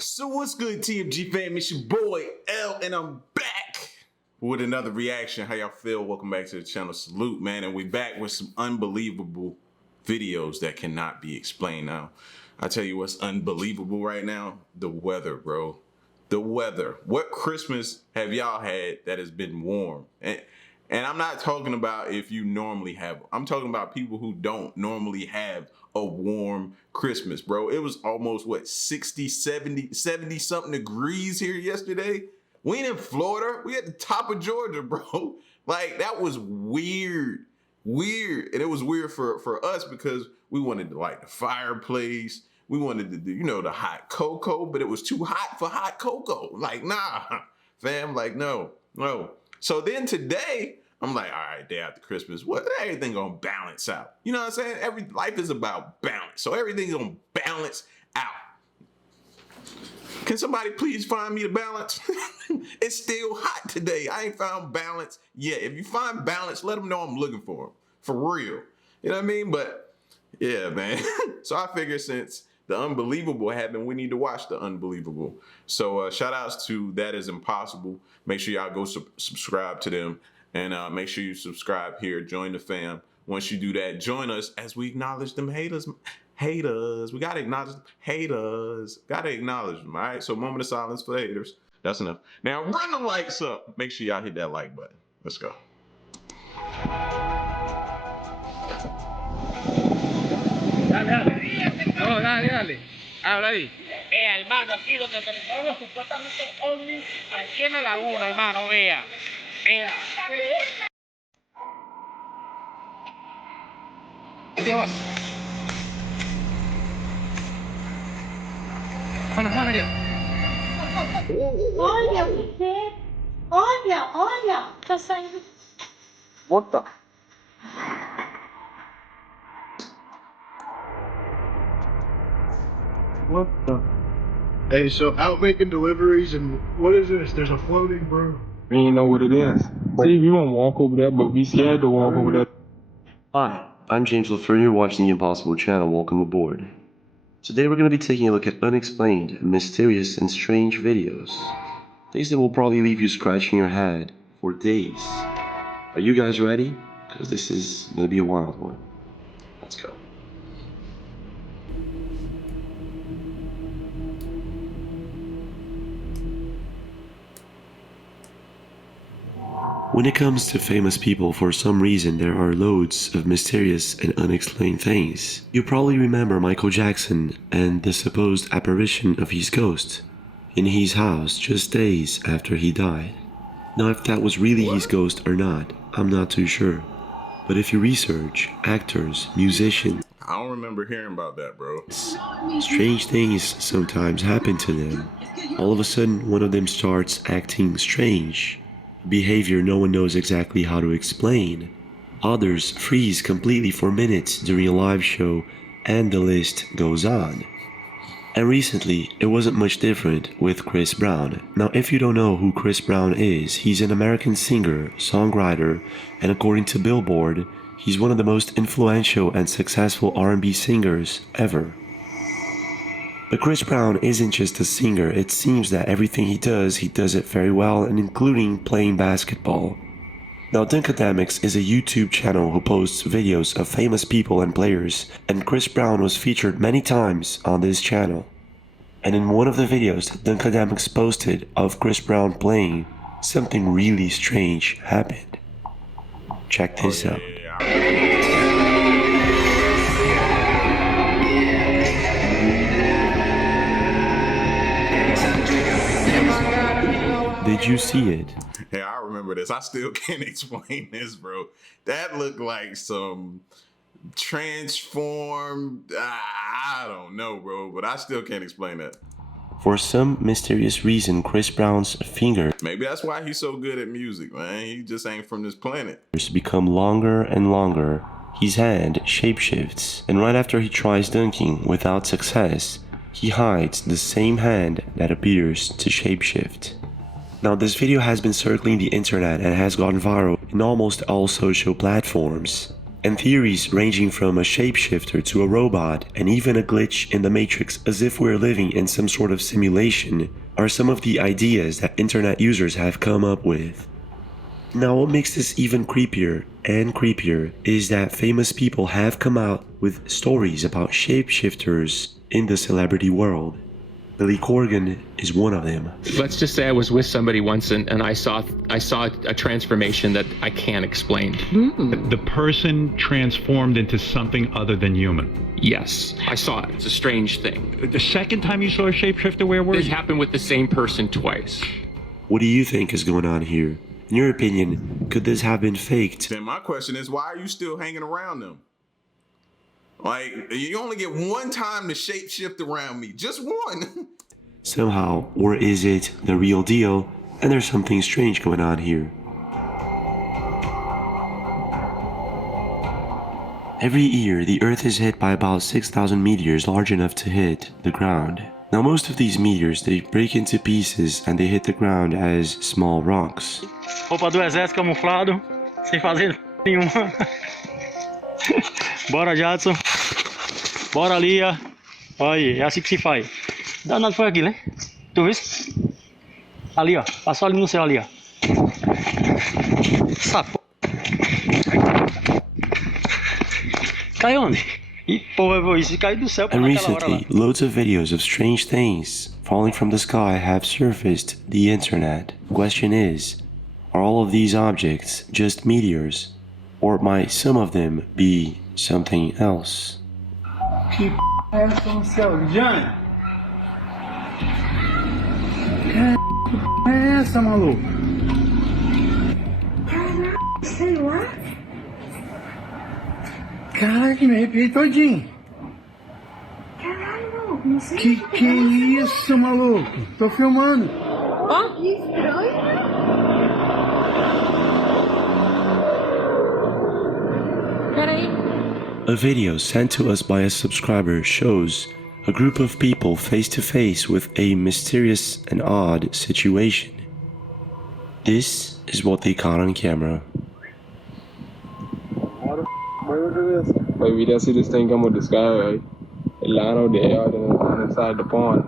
So what's good, TMG fam? It's your boy L, and I'm back with another reaction. How y'all feel? Welcome back to the channel. Salute, man. And we back with some unbelievable videos that cannot be explained. Now, I tell you what's unbelievable right now: the weather, bro. The weather. What Christmas have y'all had that has been warm? And I'm not talking about if you normally have. I'm talking about people who don't normally have a warm Christmas, bro. It was almost, what, 60, 70 something degrees here yesterday. We ain't in Florida. We at the top of Georgia, bro. Like, that was weird. Weird. And it was weird for us because we wanted to light the fireplace. We wanted to do, the hot cocoa, but it was too hot for hot cocoa. Like, nah, fam, like, no. So then today, I'm like, all right, day after Christmas, everything gonna balance out. You know what I'm saying? Life is about balance. So everything's gonna balance out. Can somebody please find me the balance? It's still hot today. I ain't found balance yet. If you find balance, let them know I'm looking for them. For real. You know what I mean? But yeah, man. So I figured since the unbelievable happened, we need to watch the unbelievable. So shout outs to That Is Impossible. Make sure y'all go subscribe to them. And make sure you subscribe here. Join the fam. Once you do that, join us as we acknowledge them haters. Haters. We got to acknowledge them haters. Got to acknowledge them, all right? So moment of silence for the haters. That's enough. Now run the likes up. Make sure y'all hit that like button. Let's go. Dale. No, dale. Habla ahí. Vea, hermano, aquí donde tenemos supuestamente ovnis, aquí en la laguna, hermano, vea. Vea. Dios. Olha, você. Olha. Tá saindo. What the? What the? Hey, so out making deliveries, and what is this? There's a floating broom. We ain't know what it is. See, we won't walk over there, but we scared to walk over there. Hi, I'm James LaFleur. You're watching the Impossible channel. Welcome aboard. Today we're going to be taking a look at unexplained, mysterious, and strange videos. Things that will probably leave you scratching your head for days. Are you guys ready? Because this is going to be a wild one. Let's go. When it comes to famous people, for some reason there are loads of mysterious and unexplained things. You probably remember Michael Jackson and the supposed apparition of his ghost in his house just days after he died. Now, if that was really his ghost or not, I'm not too sure. But if you research actors, musicians, I don't remember hearing about that, bro. strange things sometimes happen to them. All of a sudden, one of them starts acting strange. Behavior no one knows exactly how to explain. Others freeze completely for minutes during a live show, and the list goes on. And recently, it wasn't much different with Chris Brown. Now, if you don't know who Chris Brown is, he's an American singer, songwriter, and according to Billboard, he's one of the most influential and successful R&B singers ever. But Chris Brown isn't just a singer. It seems that everything he does it very well, and including playing basketball. Now, Dunkademics is a YouTube channel who posts videos of famous people and players, and Chris Brown was featured many times on this channel. And in one of the videos that Dunkademics posted of Chris Brown playing, something really strange happened. Check this out. Did you see it? Yeah, I remember this. I still can't explain this, bro. That looked like some transformed, I don't know, bro, but I still can't explain that. For some mysterious reason, Chris Brown's fingers Maybe that's why he's so good at music, man. He just ain't from this planet. become longer and longer. His hand shapeshifts, and right after he tries dunking without success, he hides the same hand that appears to shapeshift. Now, this video has been circling the internet and has gone viral in almost all social platforms. And theories ranging from a shapeshifter to a robot and even a glitch in the Matrix as if we're living in some sort of simulation are some of the ideas that internet users have come up with. Now what makes this even creepier and creepier is that famous people have come out with stories about shapeshifters in the celebrity world. Billy Corgan is one of them. Let's just say I was with somebody once and I saw a transformation that I can't explain. The person transformed into something other than human. Yes, I saw it. It's a strange thing. The second time you saw a shapeshifter, where were It you? happened with the same person twice. What do you think is going on here? In your opinion, could this have been faked? Then my question is, why are you still hanging around them? Like, you only get one time to shapeshift around me. Just one. Somehow, or is it the real deal and there's something strange going on here? Every year, the Earth is hit by about 6,000 meteors large enough to hit the ground. Now most of these meteors, they break into pieces and they hit the ground as small rocks. Roupa do exército camuflado, sem fazer nenhuma. Bora, Jadson. Bora ali, ó. Olha aí, é assim que se faz. Danado foi aquilo, hein? Tu viu? Ali, ó. Passou ali no céu, ali, ó. Sapo. Caiu onde? Ih, pô, isso caiu do céu pra And naquela hora lá. recently, loads of videos of strange things falling from the sky have surfaced the internet. The question is, are all of these objects just meteors? Or might some of them be something else? Que p é essa no céu, Johnny? Que é essa, maluco? Sei lá. Caralho, me arrepiei todinho. Caralho, maluco, não sei. Que é isso, maluco? Tô filmando. Ó, que estranho. Peraí. A video sent to us by a subscriber shows a group of people face to face with a mysterious and odd situation. This is what they caught on camera. But we just see this thing come with the sky, right? It line out there, and it line inside the pond.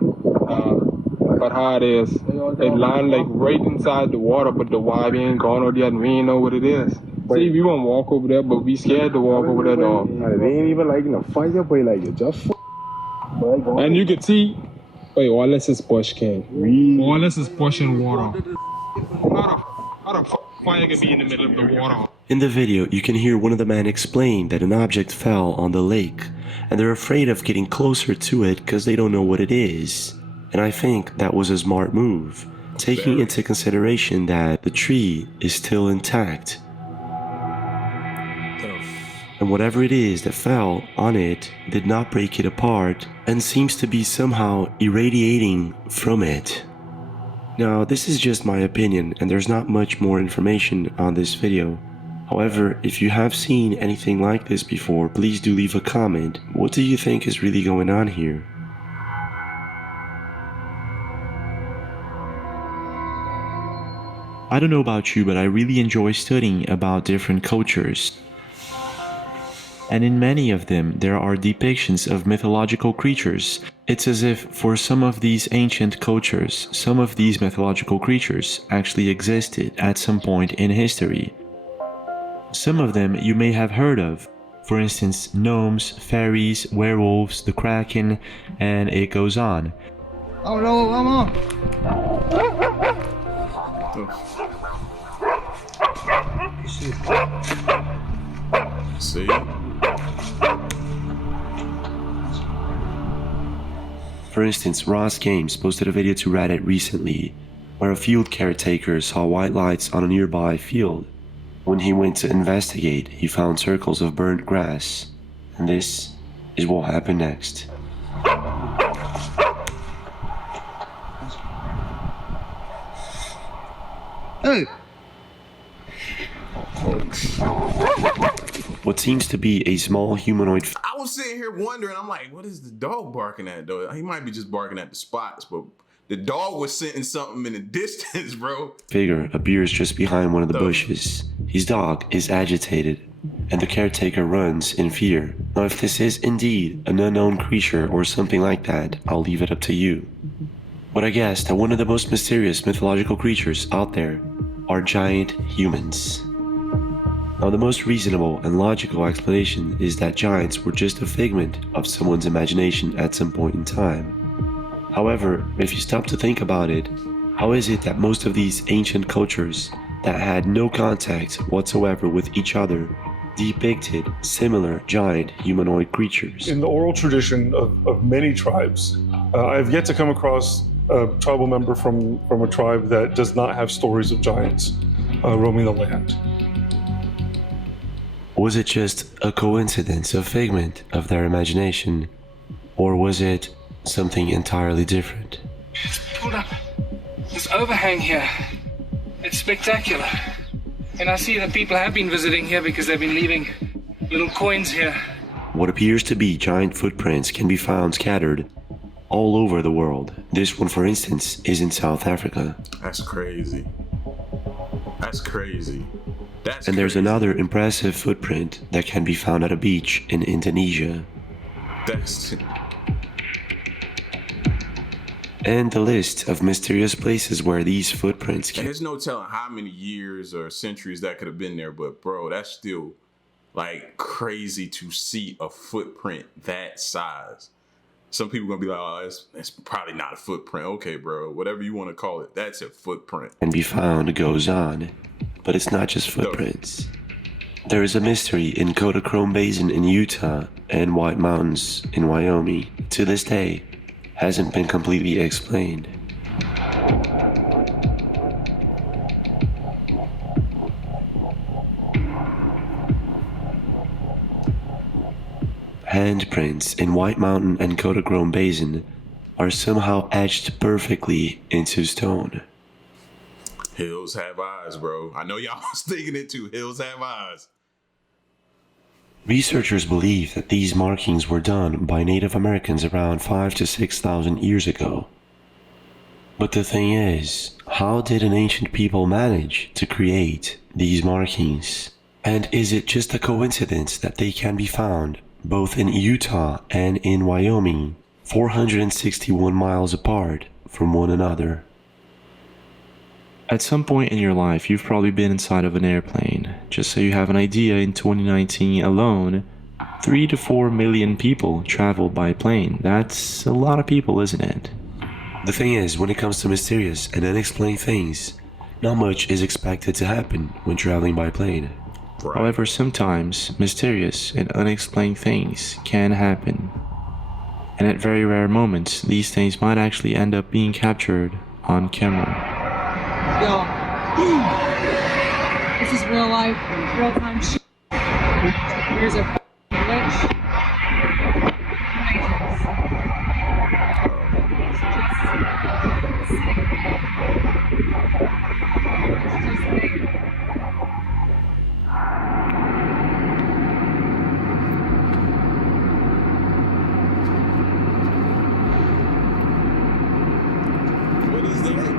But how it is, it line like right inside the water, but the water ain't gone out yet, and we ain't know what it is. See, we won't walk over there, but we scared to walk over there, dog. They ain't even like in a fire, but like it just And you can see, wait, all this is bush king. All this is bush and water. How the fire can be in the middle of the water? In the video, you can hear one of the men explain that an object fell on the lake, and they're afraid of getting closer to it because they don't know what it is. And I think that was a smart move, taking into consideration that the tree is still intact. And whatever it is that fell on it did not break it apart and seems to be somehow irradiating from it. Now, this is just my opinion and there's not much more information on this video. However, if you have seen anything like this before, please do leave a comment. What do you think is really going on here? I don't know about you, but I really enjoy studying about different cultures. And in many of them, there are depictions of mythological creatures. It's as if for some of these ancient cultures, some of these mythological creatures actually existed at some point in history. Some of them you may have heard of. For instance, gnomes, fairies, werewolves, the kraken, and it goes on. Oh no, vamos. See? For instance, Ross Games posted a video to Reddit recently, where a field caretaker saw white lights on a nearby field. When he went to investigate, he found circles of burnt grass, and this is what happened next. Hey! What seems to be a small humanoid I was sitting here wondering, I'm like, what is the dog barking at, though? He might be just barking at the spots, but the dog was sensing something in the distance, bro. figure appears just behind one of the bushes. His dog is agitated, and the caretaker runs in fear. Now, if this is indeed an unknown creature or something like that, I'll leave it up to you. But I guess that one of the most mysterious mythological creatures out there are giant humans. Now, the most reasonable and logical explanation is that giants were just a figment of someone's imagination at some point in time. However, if you stop to think about it, how is it that most of these ancient cultures that had no contact whatsoever with each other depicted similar giant humanoid creatures? In the oral tradition of many tribes, I've yet to come across a tribal member from a tribe that does not have stories of giants roaming the land. Was it just a coincidence, a figment of their imagination, or was it something entirely different? It's pulled up this overhang here. It's spectacular. And I see that people have been visiting here because they've been leaving little coins here. What appears to be giant footprints can be found scattered all over the world. This one, for instance, is in South Africa. That's crazy. That's crazy. And there's another impressive footprint that can be found at a beach in Indonesia. And the list of mysterious places where these footprints And there's no telling how many years or centuries that could have been there, but bro, that's still like crazy to see a footprint that size. Some people gonna be like, oh, it's probably not a footprint. Okay, bro, whatever you want to call it, that's a footprint. can be found goes on. But it's not just footprints. There is a mystery in Kodachrome Basin in Utah and White Mountains in Wyoming. To this day, hasn't been completely explained. Handprints in White Mountain and Kodachrome Basin are somehow etched perfectly into stone. Hills have eyes, bro. I know y'all was thinking it too. Hills have eyes. Researchers believe that these markings were done by Native Americans around 5,000 to 6,000 years ago. But the thing is, how did an ancient people manage to create these markings? And is it just a coincidence that they can be found both in Utah and in Wyoming, 461 miles apart from one another? At some point in your life, you've probably been inside of an airplane. Just so you have an idea, in 2019 alone, 3 to 4 million people traveled by plane. That's a lot of people, isn't it? The thing is, when it comes to mysterious and unexplained things, not much is expected to happen when traveling by plane. Right. However, sometimes mysterious and unexplained things can happen. And at very rare moments, these things might actually end up being captured on camera. Yo, this is real life, real time shit. Here's a glitch. What is that?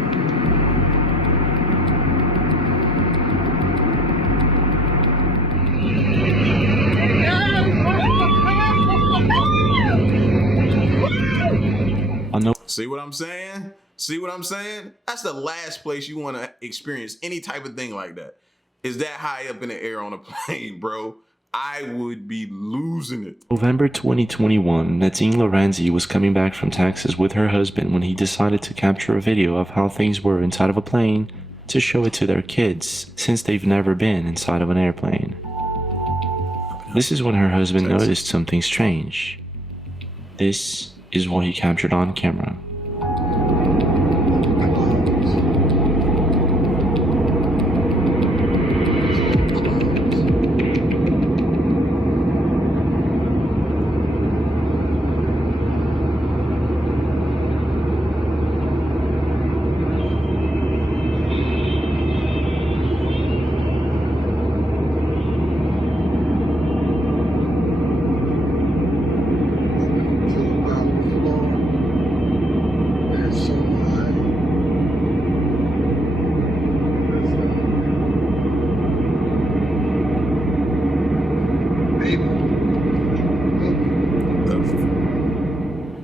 See what I'm saying? See what I'm saying? That's the last place you want to experience any type of thing like that. Is that high up in the air on a plane, bro? I would be losing it. November 2021, Nadine Lorenzi was coming back from Texas with her husband when he decided to capture a video of how things were inside of a plane to show it to their kids, since they've never been inside of an airplane. This is when her husband noticed something strange. This is what he captured on camera.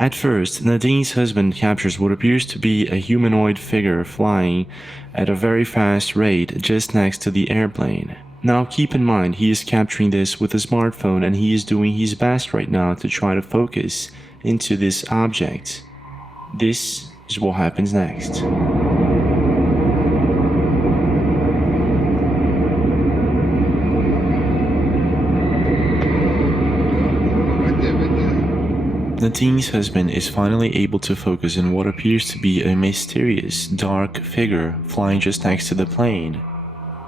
At first, Nadine's husband captures what appears to be a humanoid figure flying at a very fast rate just next to the airplane. Now keep in mind, he is capturing this with a smartphone and he is doing his best right now to try to focus into this object. This is what happens next. Nadine's husband is finally able to focus on what appears to be a mysterious, dark figure flying just next to the plane.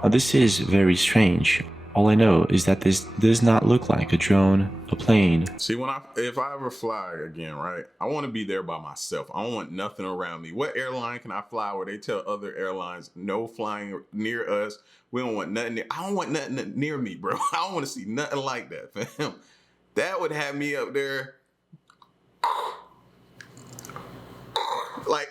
Now this is very strange. All I know is that this does not look like a drone, a plane. See, if I ever fly again, right, I want to be there by myself. I don't want nothing around me. What airline can I fly where they tell other airlines no flying near us? We don't want nothing near. I don't want nothing near me, bro. I don't want to see nothing like that, fam. That would have me up there. Like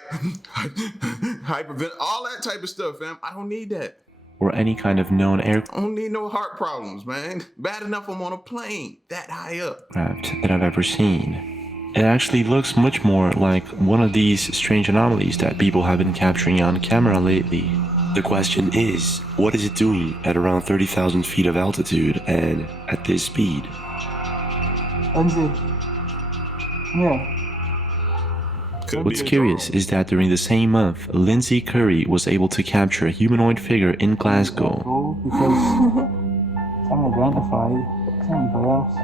hypervent, all that type of stuff, fam. I don't need that. Or any kind of known aircraft I don't need no heart problems, man. Bad enough I'm on a plane that high up. that I've ever seen. It actually looks much more like one of these strange anomalies that people have been capturing on camera lately. The question is, what is it doing at around 30,000 feet of altitude and at this speed? Yeah. What's curious is that during the same month, Lindsay Curry was able to capture a humanoid figure in Glasgow. Because unidentified. Anybody else?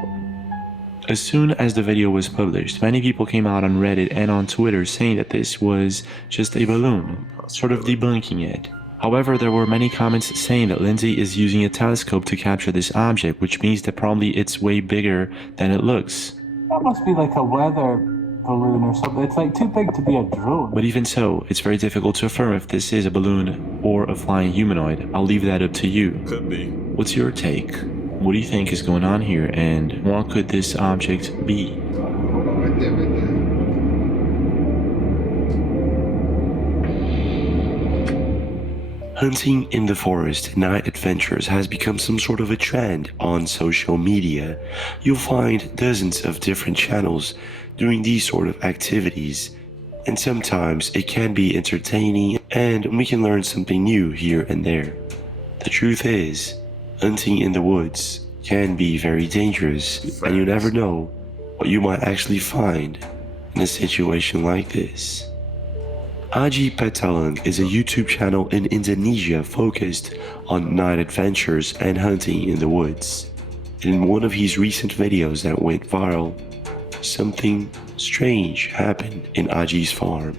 As soon as the video was published, many people came out on Reddit and on Twitter saying that this was just a balloon, sort of debunking it. However, there were many comments saying that Lindsay is using a telescope to capture this object, which means that probably it's way bigger than it looks. That must be like a weather balloon or something. It's like too big to be a drone. But even so, it's very difficult to affirm if this is a balloon or a flying humanoid. I'll leave that up to you. Could be. What's your take? What do you think is going on here, and what could this object be? Right there. Hunting in the forest night adventures has become some sort of a trend on social media. You'll find dozens of different channels doing these sort of activities, and sometimes it can be entertaining and we can learn something new here and there. The truth is, hunting in the woods can be very dangerous, and you never know what you might actually find in a situation like this. Aji Petalang is a YouTube channel in Indonesia focused on night adventures and hunting in the woods. In one of his recent videos that went viral, something strange happened in Aji's farm.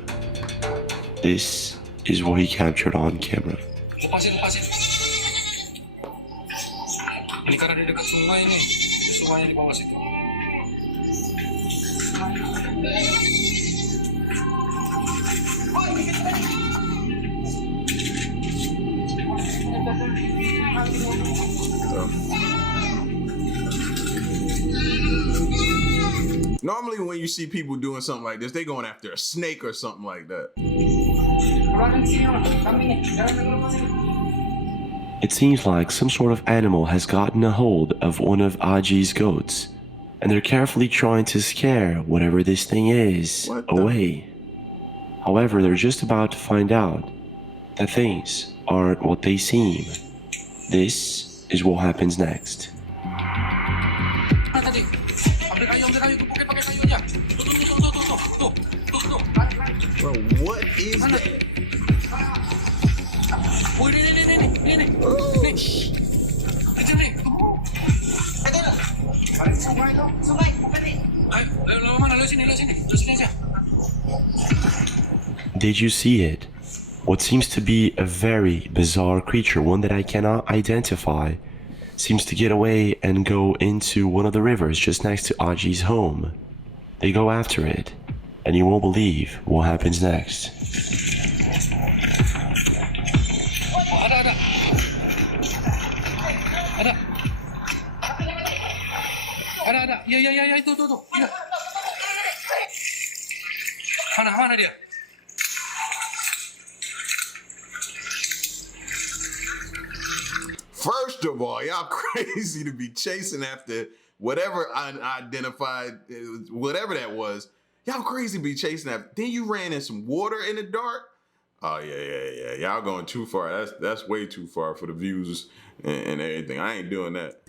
This is what he captured on camera. Lepasin. Ini karena dia dekat sungai nih. Sungainya di bawah situ. Normally when you see people doing something like this, they going after a snake or something like that. It seems like some sort of animal has gotten a hold of one of Aji's goats, and they're carefully trying to scare whatever this thing is away. However, they're just about to find out that things aren't what they seem. This is what happens next. Bro, what is that? Did you see it? What seems to be a very bizarre creature, one that I cannot identify, seems to get away and go into one of the rivers just next to Aji's home. They go after it, and you won't believe what happens next. Ada. Ya, itu. Ya. Mana dia? First of all, y'all crazy to be chasing after whatever unidentified, whatever that was, Y'all crazy be chasing that. Then you ran in some water in the dark. Oh yeah. Y'all going too far. That's way too far for the views and everything. I ain't doing that.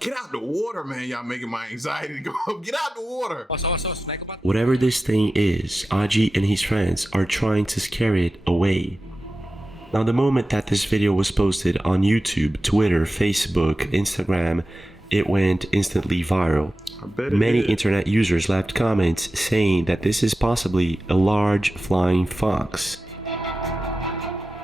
Get out the water, man. Y'all making my anxiety go up. Get out the water. Whatever this thing is, Aji and his friends are trying to scare it away. Now, the moment that this video was posted on YouTube, Twitter, Facebook, Instagram, it went instantly viral. Many internet users left comments saying that this is possibly a large flying fox.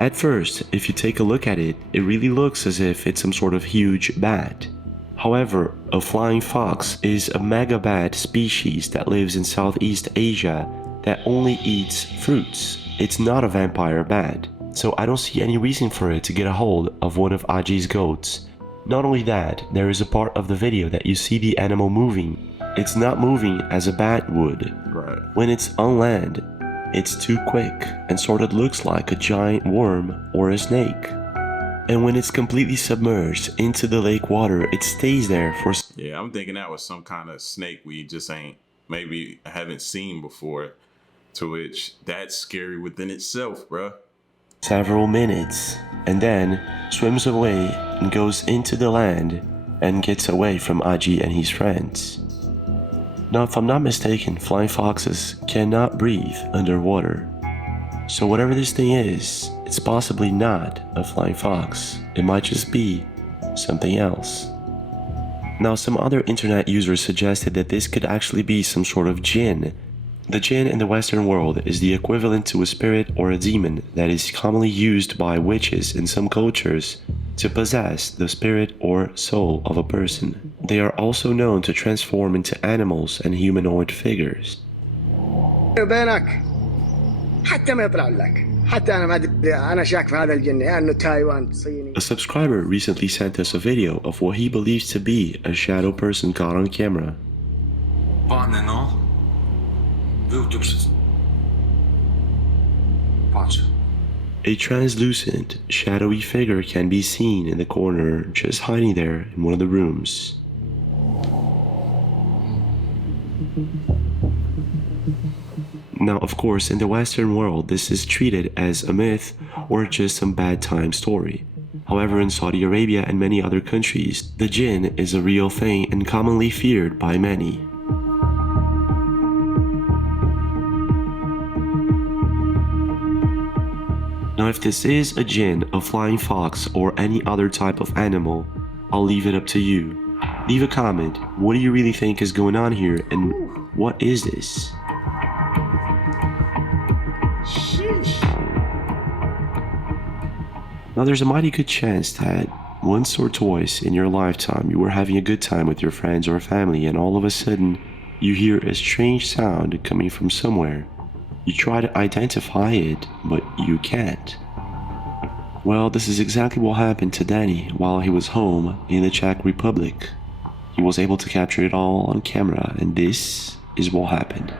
At first, if you take a look at it, it really looks as if it's some sort of huge bat. However, a flying fox is a megabat species that lives in Southeast Asia that only eats fruits. It's not a vampire bat, so I don't see any reason for it to get a hold of one of Aji's goats. Not only that, there is a part of the video that you see the animal moving. It's not moving as a bat would. Right. When it's on land, it's too quick and sort of looks like a giant worm or a snake. And when it's completely submerged into the lake water, it stays there for... Yeah, I'm thinking that was some kind of snake we just haven't seen before. To which, that's scary within itself, bruh. Several minutes, and then swims away and goes into the land and gets away from Aji and his friends. Now, if I'm not mistaken, flying foxes cannot breathe underwater. So whatever this thing is, it's possibly not a flying fox. It might just be something else. Now, some other internet users suggested that this could actually be some sort of jinn. The jinn in the Western world is the equivalent to a spirit or a demon that is commonly used by witches in some cultures to possess the spirit or soul of a person. They are also known to transform into animals and humanoid figures. A subscriber recently sent us a video of what he believes to be a shadow person caught on camera. A translucent, shadowy figure can be seen in the corner, just hiding there in one of the rooms. Now, of course, in the Western world, this is treated as a myth or just some bad time story. However, in Saudi Arabia and many other countries, the jinn is a real thing and commonly feared by many. Now, if this is a jinn, a flying fox, or any other type of animal, I'll leave it up to you. Leave a comment. What do you really think is going on here, and what is this? Now, there's a mighty good chance that once or twice in your lifetime you were having a good time with your friends or family, and all of a sudden you hear a strange sound coming from somewhere. You try to identify it, but you can't. Well, this is exactly what happened to Danny while he was home in the Czech Republic. He was able to capture it all on camera, and this is what happened.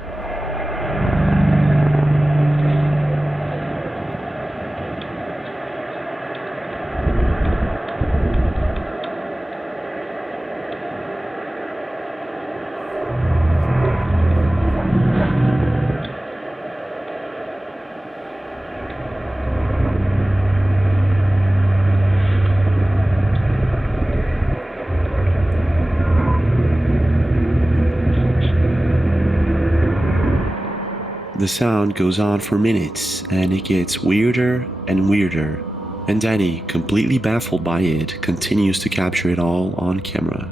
The sound goes on for minutes, and it gets weirder and weirder, and Danny, completely baffled by it, continues to capture it all on camera.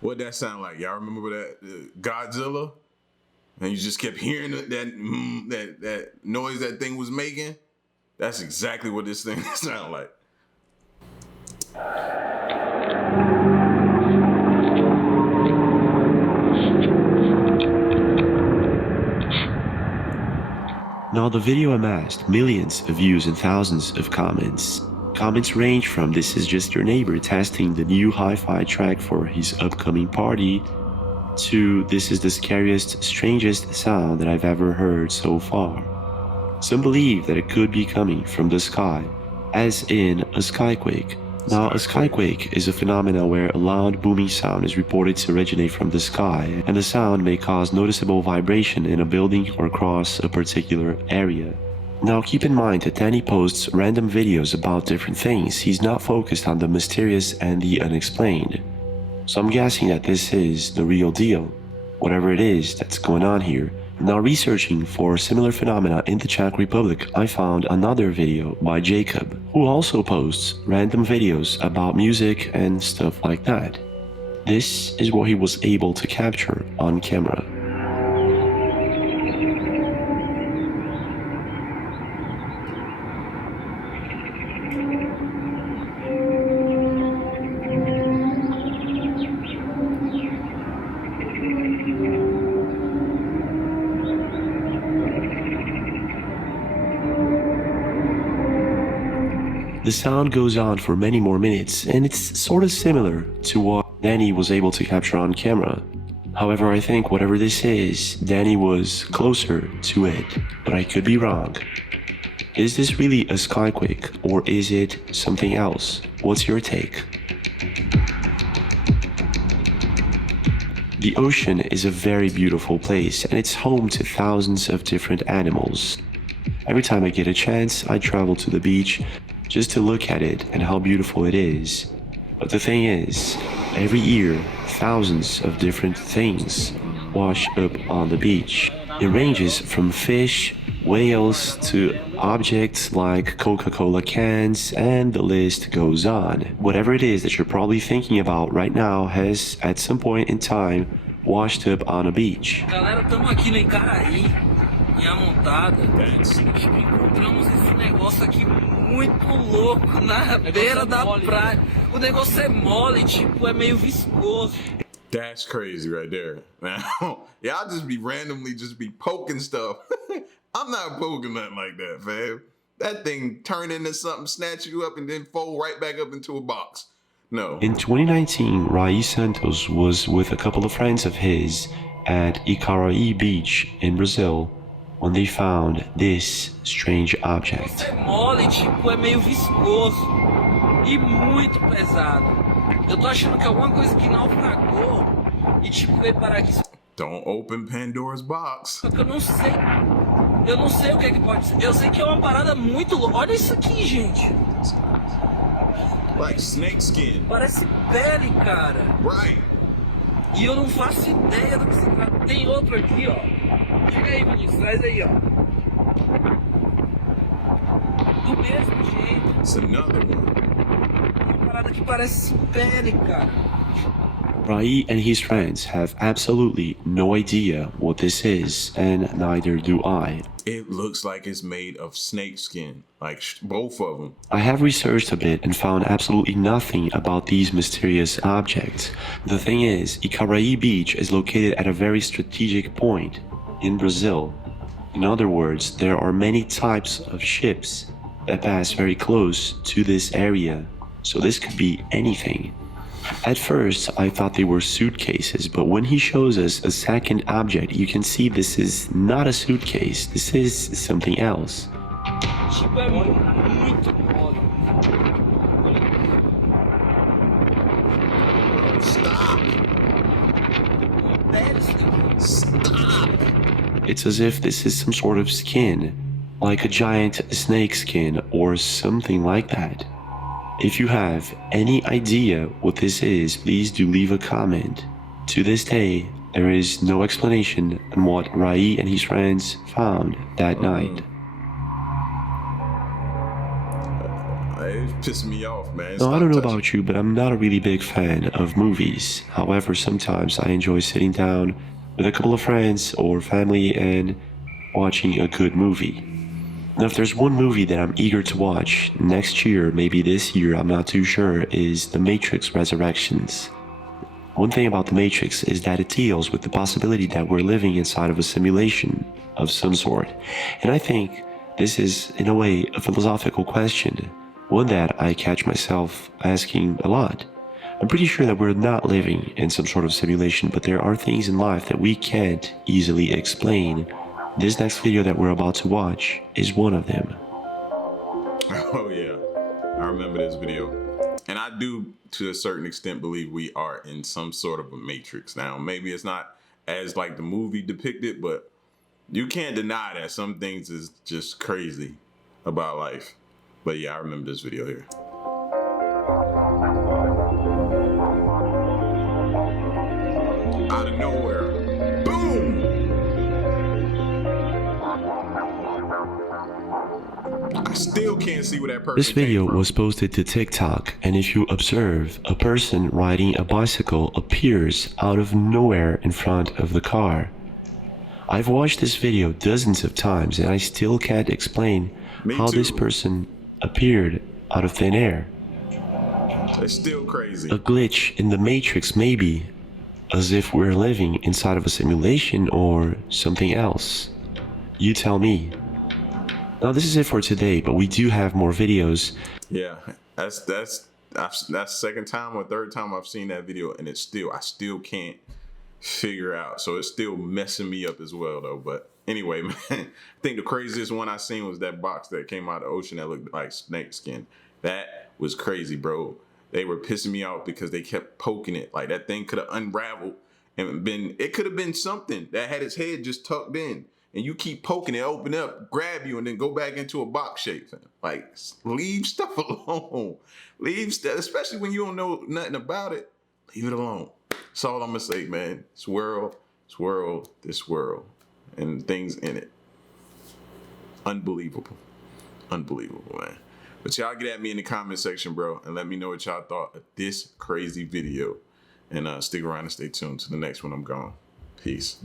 What'd that sound like? Y'all remember that Godzilla? And you just kept hearing that noise that thing was making? That's exactly what this thing sounded like. Now the video amassed millions of views and thousands of comments. Comments range from "this is just your neighbor testing the new hi-fi track for his upcoming party" to "this is the scariest, strangest sound that I've ever heard so far." Some believe that it could be coming from the sky, as in a skyquake. Now, a skyquake is a phenomenon where a loud booming sound is reported to originate from the sky, and the sound may cause noticeable vibration in a building or across a particular area. Now, keep in mind that Danny posts random videos about different things. He's not focused on the mysterious and the unexplained. So I'm guessing that this is the real deal, whatever it is that's going on here. Now, researching for similar phenomena in the Czech Republic, I found another video by Jacob, who also posts random videos about music and stuff like that. This is what he was able to capture on camera. The sound goes on for many more minutes, and it's sort of similar to what Danny was able to capture on camera. However, I think whatever this is, Danny was closer to it, but I could be wrong. Is this really a skyquake, or is it something else? What's your take? The ocean is a very beautiful place, and it's home to thousands of different animals. Every time I get a chance, I travel to the beach just to look at it and how beautiful it is. But the thing is, every year, thousands of different things wash up on the beach. It ranges from fish, whales, to objects like Coca-Cola cans, and the list goes on. Whatever it is that you're probably thinking about right now has, at some point in time, washed up on a beach. Galera, estamos aqui no Icaraí, em Amontada. Encontramos esse negócio aqui muito louco na beira da praia. O negócio é mole, tipo, é meio viscoso. That's crazy right there. Now, y'all just be randomly poking stuff. I'm not poking nothing like that, fam. That thing turn into something, snatch you up, and then fold right back up into a box. No. In 2019, Rai Santos was with a couple of friends of his at Icaraí Beach in Brazil when they found this strange object. É mole, tipo, é meio viscoso e muito pesado. Eu tô achando que é alguma coisa que naufragou e tipo veio parar aqui. Don't open Pandora's box. Só que eu não sei o que é que pode ser. Eu sei que é uma parada muito louca. Olha isso aqui, gente. Like snake skin. Parece pele, cara. Right. E eu não faço ideia do que se trata. Tem outro aqui, ó. Chega aí, Vinícius, traz aí, ó. Do mesmo jeito. It's another one. Uma parada que parece pele, cara. Rai and his friends have absolutely no idea what this is, and neither do I. It looks like it's made of snake skin, like both of them. I have researched a bit and found absolutely nothing about these mysterious objects. The thing is, Icaraí Beach is located at a very strategic point in Brazil. In other words, there are many types of ships that pass very close to this area, so this could be anything. At first, I thought they were suitcases, but when he shows us a second object, you can see this is not a suitcase, this is something else. Tipo, é muito mole. Stop! It's as if this is some sort of skin, like a giant snake skin or something like that. If you have any idea what this is, please do leave a comment. To this day, there is no explanation on what Rai and his friends found that night. It's pissing me off, man. Now, I don't know about you, but I'm not a really big fan of movies. However, sometimes I enjoy sitting down with a couple of friends or family and watching a good movie. Now, if there's one movie that I'm eager to watch next year, maybe this year, I'm not too sure, is The Matrix Resurrections. One thing about The Matrix is that it deals with the possibility that we're living inside of a simulation. of some sort. And I think this is, in a way, a philosophical question, one that I catch myself asking a lot. I'm pretty sure that we're not living in some sort of simulation, but there are things in life that we can't easily explain. This next video that we're about to watch is one of them. Oh yeah, I remember this video. And I do, to a certain extent, believe we are in some sort of a matrix. Now, maybe it's not as like the movie depicted, but you can't deny that some things is just crazy about life. But yeah, I remember this video here. Out of nowhere, boom! I still can't see where that person This video came from. was posted to TikTok, and if you observe, a person riding a bicycle appears out of nowhere in front of the car. I've watched this video dozens of times and I still can't explain how this person appeared out of thin air. It's still crazy. A glitch in the matrix maybe, as if we're living inside of a simulation or something else. You tell me. Now this is it for today, but we do have more videos. Yeah, that's the second time or third time I've seen that video, and I still can't figure out. So it's still messing me up as well though. But anyway, man, I think the craziest one I seen was that box that came out of the ocean that looked like snake skin. That was crazy, bro. They were pissing me off because they kept poking it. Like that thing could have unraveled and it could have been something that had its head just tucked in. And you keep poking it, open up, grab you, and then go back into a box shape. Like, leave stuff alone. Leave stuff, especially when you don't know nothing about it. Leave it alone. That's all I'm gonna say, man. This world, and things in it. Unbelievable. Unbelievable, man. But y'all get at me in the comment section, bro, and let me know what y'all thought of this crazy video. And stick around and stay tuned to the next one. I'm gone. Peace.